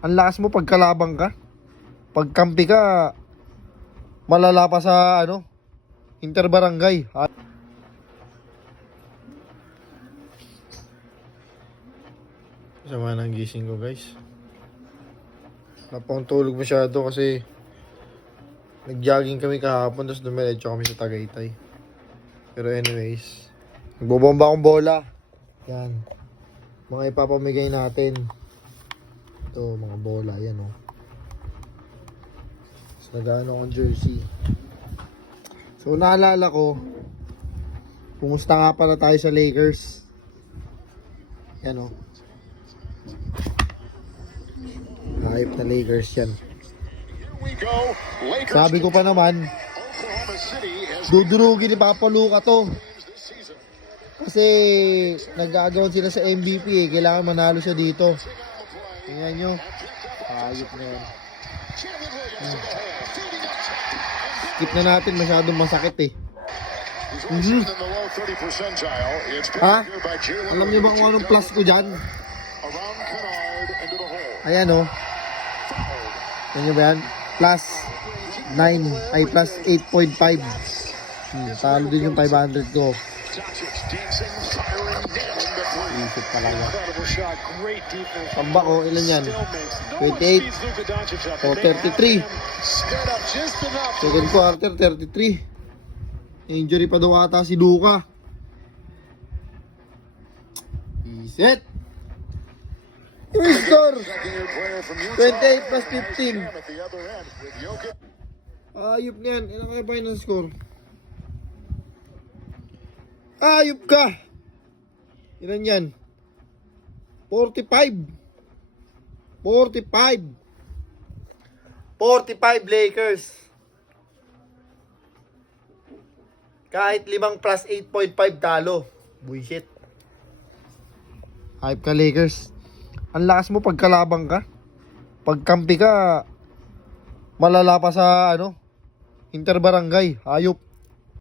Ang lakas mo pagkalabang ka. Pagkampi ka, malala pa sa interbarangay. Sama ng gising ko, guys. Napakong tulog masyado kasi nag-jogging kami kahapon, tapos dumiretso kami sa Tagaytay. Pero anyways, nagbobomba akong bola. Yan. Mga ipapamigay natin. Ito, mga bola. Yan, oh. Tapos nag-ano akong jersey. So, naalala ko, kumusta nga pala tayo sa Lakers. Yan, oh. Hype na Lakers yan. Sabi ko pa naman, dudurugin ni Papa Luka to. Kasi nag-aagawan sila sa MVP eh. Kailangan manalo siya dito. Tingnan nyo. Ayop na yan. Skip na natin. Masyadong masakit eh. Ha? Alam niyo ba kung anong plus ko dyan? Ayan oh. Ayan nyo ba yan? Plus 9. Ay plus 8.5. Talo din yung 500 ko. Isip talaga. Pamba ko, ilan yan? 28. O 33. Second quarter, 33. Injury pa daw ata si Luka. Iset. Yung score 28 plus 15. Ayop na yan. Ilan kayo final score? Ayop ka. Ilan yan? 45 Lakers. Kahit 5 plus 8.5 talo. Bullshit. Hype ka Lakers. Ang lakas mo pagkalabang ka. Pagkampi ka, malala pa sa interbarangay. Ayop.